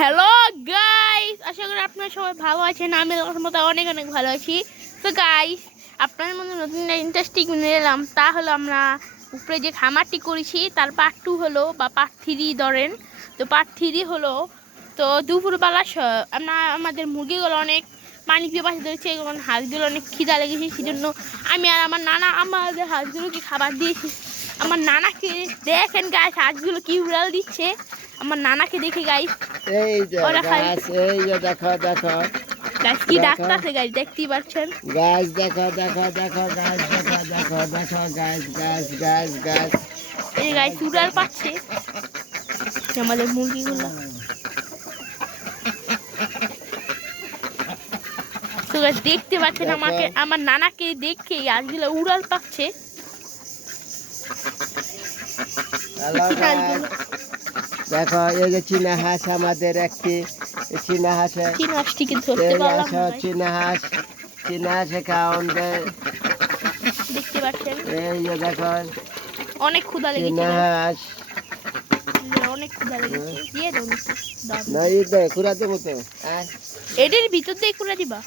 Hello guys আশা করি আপনারা সবাই ভালো আছেন, আমি মতো অনেক অনেক ভালো আছি। তো গাইস আপনাদের মধ্যে নতুন ইন্টারেস্টিং নিয়ে এলাম। তা হলো আমরা উপরে যে খামারটি করেছি, তার পার্ট টু হলো, বা পার্ট থ্রি ধরেন। তো পার্ট থ্রি হলো, তো দুপুরবেলা আমরা, আমাদের মুরগিগুলো অনেক পানি পাশে ধরেছে এবং হাঁসগুলো অনেক খিদা লেগেছে সেই জন্য আমি আর আমার নানা, আমাদের হাঁসগুলোকে খাবার দিয়েছি। আমার নানাকে দেখেন গাছ হাঁসগুলো কি উড়াল দিচ্ছে। আমার নানাকে দেখে গাইস এই যে গাছ এই যে দেখো দেখো। গাছ কি। ডাক্তার গাছ দেখতেই পাচ্ছেন? গাছ দেখো দেখো দেখো গাছ দেখো দেখো দেখো গাছ গাছ গাছ গাছ এই গাছ উড়াল পাচ্ছে। আমাদের মুরগিগুলো। তো গাছ দেখতে পাচ্ছেন। আমাকে আমার নানাকে দেখে হাঁসগুলো উড়াল পাচ্ছে। দেখো এই যে চীনা হাঁস আমাদের একটি চীনা হাঁসে চীনা হাঁস চীনা হাঁসে খাওয়ান দেখতে পাচ্ছেন? এই যে দেখো অনেক ক্ষুধা লেগেছে। চীনা হাঁস। অনেক ক্ষুধা লেগেছে। দিয়ে দাও না এই দে কুড়া দেবো তো। ভিতর দিয়ে দিবা।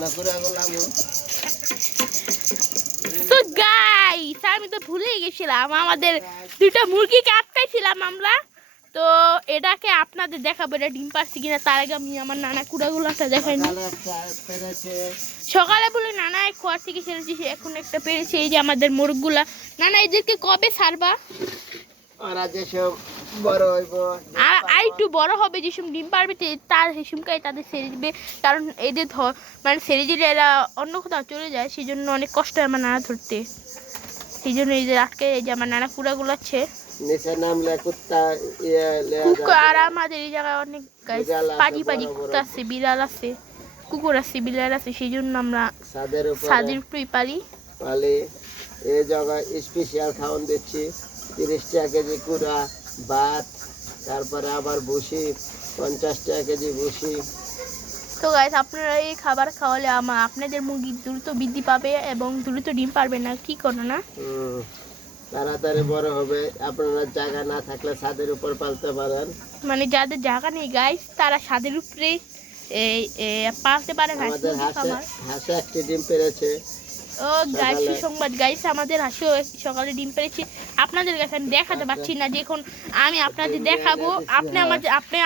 না কুড়া করলাম তো গাইস আমি তো ভুলেই গেছিলাম। আমাদের দুইটা মুরগিকে আটকাইছিলাম আমরা। তো এটাকে আপনাদের দেখাবো এটা ডিম পাচ্ছি কিনা তার আগে আমি আমার নানা কুড়াগুলোটা একটা পেরেছে সকালে বলে নানা এক খোয়ার থেকে ছেড়েছি সে এখন একটা পেরেছে এই যে আমাদের মোরগগুলা। নানা এদেরকে কবে ছাড়বা? বড় আর আর একটু বড় হবে যেসব ডিম পারবে তার হেসুমকাই তাদের ছেড়ে দিবে। কারণ এদের মানে ছেড়ে দিলে এরা অন্য কোথাও চলে যায় সেই জন্য অনেক কষ্ট হয় আমার নানা ধরতে। সেই জন্য এই যে আটকে এই যে আমার নানা কুড়া গুলাচ্ছে নিচে নামলে কুত্তা ইয়ে কুকুর আর আমাদের এই জায়গায় অনেক পাজি পাজি। কুকুর আছে বিড়াল আছে কুকুর আছে বিড়াল আছে সেই জন্য আমরা ছাদের উপরেই পালি। পালি। এই জায়গায় স্পেশাল খাওয়ান দিচ্ছি তিরিশ টাকা কেজি কুড়া ভাত তারপরে আবার ভুসি পঞ্চাশ টাকা কেজি ভুসি। তো গাইস আপনারা এই খাবার খাওয়ালে আমার আপনাদের মুরগি দ্রুত বৃদ্ধি পাবে এবং দ্রুত ডিম পারবে না কি করো না? তাড়াতাড়ি বড় হবে আপনারা জায়গা না থাকলে ছাদের উপর পালতে পারেন। মানে যাদের জায়গা নেই গাইস তারা ছাদের উপরে এই পালতে পারে না আমাদের হাঁসে একটি ডিম পেরেছে। ও গাইস সুসংবাদ গাইস আমাদের হাঁসেও সকালে ডিম পেরেছে। আপনাদের কাছে আমি দেখাতে পারছি না যে এখন আমি আপনাদের দেখাবো আপনি আমাদের আপনি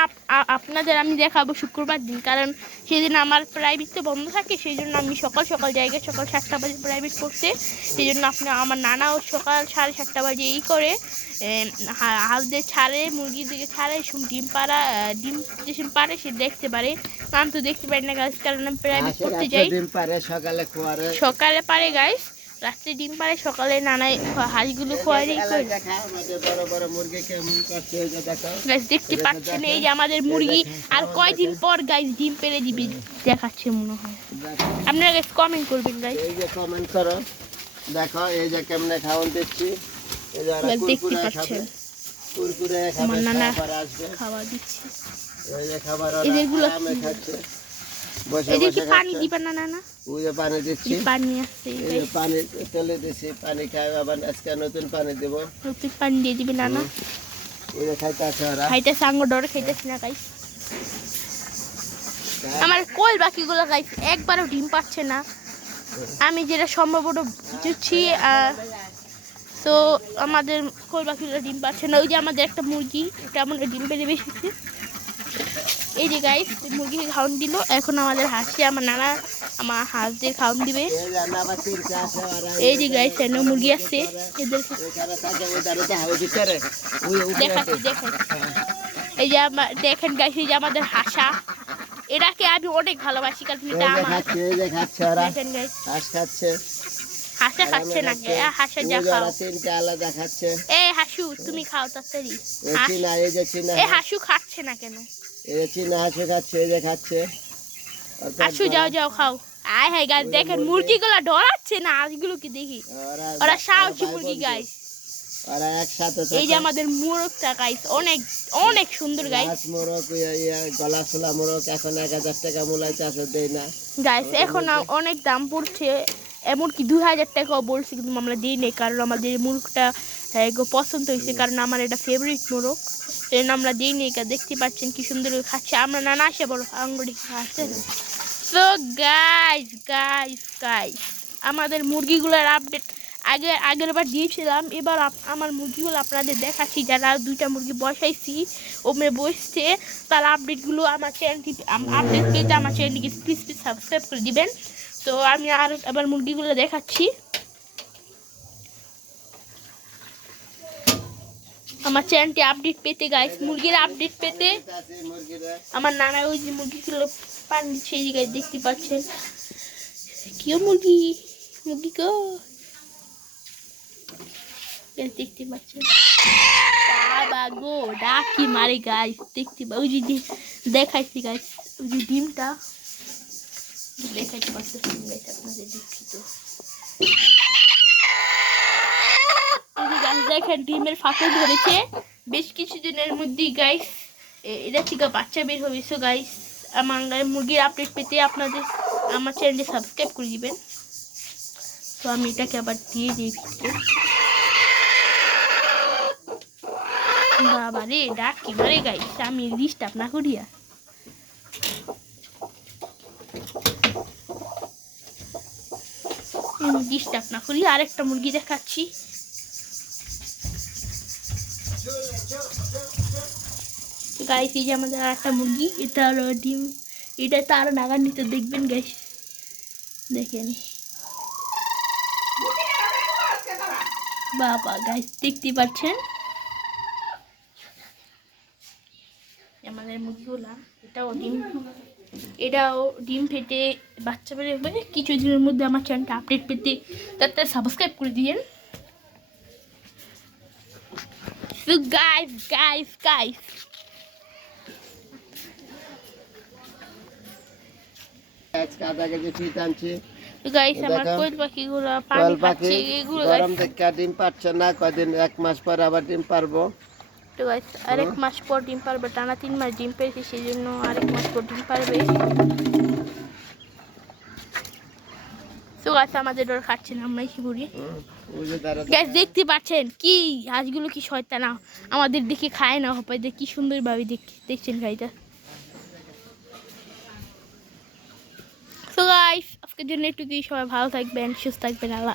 আপনাদের আমি দেখাবো শুক্রবার দিন কারণ সেদিন আমার প্রাইভেট তো বন্ধ থাকে সেই জন্য আমি সকাল সকাল জায়গায় সকাল সাতটা বাজে প্রাইভেট পড়তে সেই জন্য আপনি আমার নানাও সকাল সাড়ে সাতটা বাজে এই করে এম, হা- হাঁসদের ছাড়ে মুরগির দিকে ছাড়ে ডিম পাড়া ডিম যেসব পারে সে দেখতে পারে। আমি তো দেখতে পারি না গাছ কারণ আমি প্রাইভেট হাঁসে পড়তে যাই। সকালে সকালে পারে গাইস রাত্রে ডিম পারে সকালে নানাই হাঁসগুলো খোয়ারি গাইস দেখতে পাচ্ছেন এই যে আমাদের মুরগি। আর কয়দিন পর গাইস ডিম পেরে দিবি? দেখাচ্ছে মনে হয়। আপনারা গাইস কমেন্ট করবেন গাইস এই যে কমেন্ট করো। দেখো এই যে কেমনে খাওয়ান দিচ্ছি। এই যে ওরা দেখতে পাচ্ছেন। আমার নানা খাবার খাওয়া দিচ্ছে। এই যে খাবার এদেরগুলো খাচ্ছে। বসে এদেরকে বসে পানি খাচ্ছে। দিবেন না নানা ওই যে পানি দিচ্ছি। পানি আছে এই পানি তেলে দিচ্ছি পানি খাবে আবার আজকে নতুন পানি দেব। নতুন পানি দিয়ে দিবে নানা ওই খাইতে আছে ওরা। খাইতেছে আঙ্গ ডরে খাইতেছি না গাইস? আমার কোল বাকিগুলো গাইস একবারও ডিম পাচ্ছে না। আমি যেটা সম্ভবত বুঝছি আহ, তো আমাদের কোল বাকিগুলো ডিম পাচ্ছে না। ওই যে আমাদের একটা মুরগি কেমন ডিম পেরে বেশিছে এই যে গাইস মুরগিকে খাওয়ান দিল। এখন আমাদের হাসি আমার নানা আমার হাঁসদের খাওয়ান দিবে। এই যে এই গাইস এনে মুরগি ওই উপরে দেখাচ্ছি দেখাচ্ছি। এই যে আমার দেখেন গাইস এই যে আমাদের হাসা। এটাকে আমি অনেক ভালোবাসি কারণ এই এটা আমার এই দেখেন গাইস হাঁস খাচ্ছে। হাসা খাচ্ছে না কে হাসা যা খাও। ওরা তিনটে আলাদা খাচ্ছে এ হাসু তুমি খাও তাড়াতাড়ি। এই হাস- এই হাসু খাচ্ছে না কেন? এই যে চীনা এই যে খাচ্ছে আর হাসু তারপর যাও যাও খাও। আয় হ্যাঁ গাছ দেখেন মুরগিগুলো ডরাচ্ছে না আজগুলো দেখি? ওরা ওরা ওরা সাহসী মুরগি বন্ধু। ওরা একসাথে এই যে আমাদের মোরগটা গাইস অনেক অনেক সুন্দর গাইস মাছ মোরগ ইয়ে, ইয়ে, গলা মোরগ এখন এক হাজার টাকা মূলাই চাষে দেয় না। গাইস এখন অনেক দাম পড়ছে। এমনকি দুই হাজার টাকাও বলছি কিন্তু আমরা দিই নেই কারণ আমাদের মুরগটা পছন্দ হয়েছে কারণ আমার এটা ফেভারিট মোরগ। সেজন্য আমরা দিই নি দেখতে পাচ্ছেন কি সুন্দর খাচ্ছে। আমরা না না আসে বড় আঙ্গুরি খাচ্ছে। তো গাইস গাইস গাইস আমাদের মুরগিগুলোর আপডেট আগে, আগের বার দিয়েছিলাম, এবার আমার মুরগিগুলো আপনাদের দেখাচ্ছি। যারা দুইটা মুরগি বসাইছি, ওমে বসছে, তার আপডেটগুলো আমার চ্যানেলটি আপডেট পেতে আমার চ্যানেলটিকে প্লিজ প্লিজ সাবস্ক্রাইব করে দিবেন। তো আমি আর আবার মুরগিগুলো দেখাচ্ছি। আমার চ্যানেলটি আপডেট পেতে গাইস মুরগির আপডেট পেতে। আমার নানা ওই যে মুরগিগুলো পানি এই জায়গায় দেখতে পাচ্ছেন। কেউ মুরগি? মুরগি গো। দেখতে পাচ্ছেন? গো, ডাকি মারে গাইস দেখতে পা ওই যে দেখাইছি গাইস ওই যে ডিমটা। দেখাইতে পারতেছি গাইস আপনাদের দুঃখিত। দেখেন, ডিমের ফাঁকে ধরেছে। বেশ কিছুদিনের মধ্যেই গাইস এটা থেকে বাচ্চা বের হবে। সো গাইস আমার মুরগির আপডেট পেতে আপনাদের আমার চ্যানেলটি সাবস্ক্রাইব করে দিবেন। তো আমি এটাকে আবার দিয়ে দিই ভিতরে। বাবা রে ডাক মারে গাইস, আমি ডিস্টার্ব না করিয়া ডিস্টার্ব না করি আরেকটা মুরগি দেখাচ্ছি। গাইস এই যে আমাদের একটা মুরগি, এটা হলো ডিম। এটা তো আরও নাগার নিতে দেখবেন গাইস দেখেন। বাবা গাইস দেখতে পাচ্ছেন? আমাদের মুরগিগুলা, এটাও ডিম। এটাও ডিম ফেটে বাচ্চা বেড়ে হবে কিছুদিনের মধ্যে আমার চ্যানেলটা আপডেট পেতে তাতে সাবস্ক্রাইব করে দিয়েন So guys, guys, guys. আজকে আধা কেজি ফিট আনছি তো গাইস আমার দেখো। কোয়েল পাখিগুলো পানি এগুলো গরম guys। দেখে ডিম পাচ্ছে না এক মাস পর আবার ডিম পারব। তো গাইস আরেক মাস পর ডিম পারবে টানা তিন মাস ডিম পেয়েছে সেই জন্য আরেক মাস পর ডিম পারবে তো গাছ আমাদের ডর খাচ্ছে না আমরা কি করি হুম, ওই যে দাঁড়া গ্যাস দেখতে পাচ্ছেন কি? হাঁসগুলো কি শয়তানা আমাদের দেখে খায় না হবে যে কি সুন্দরভাবে দেখ দেখছেন গাইটা তো গাইস আজকের জন্য একটু কি সবাই ভালো থাকবেন সুস্থ থাকবেন আল্লাহ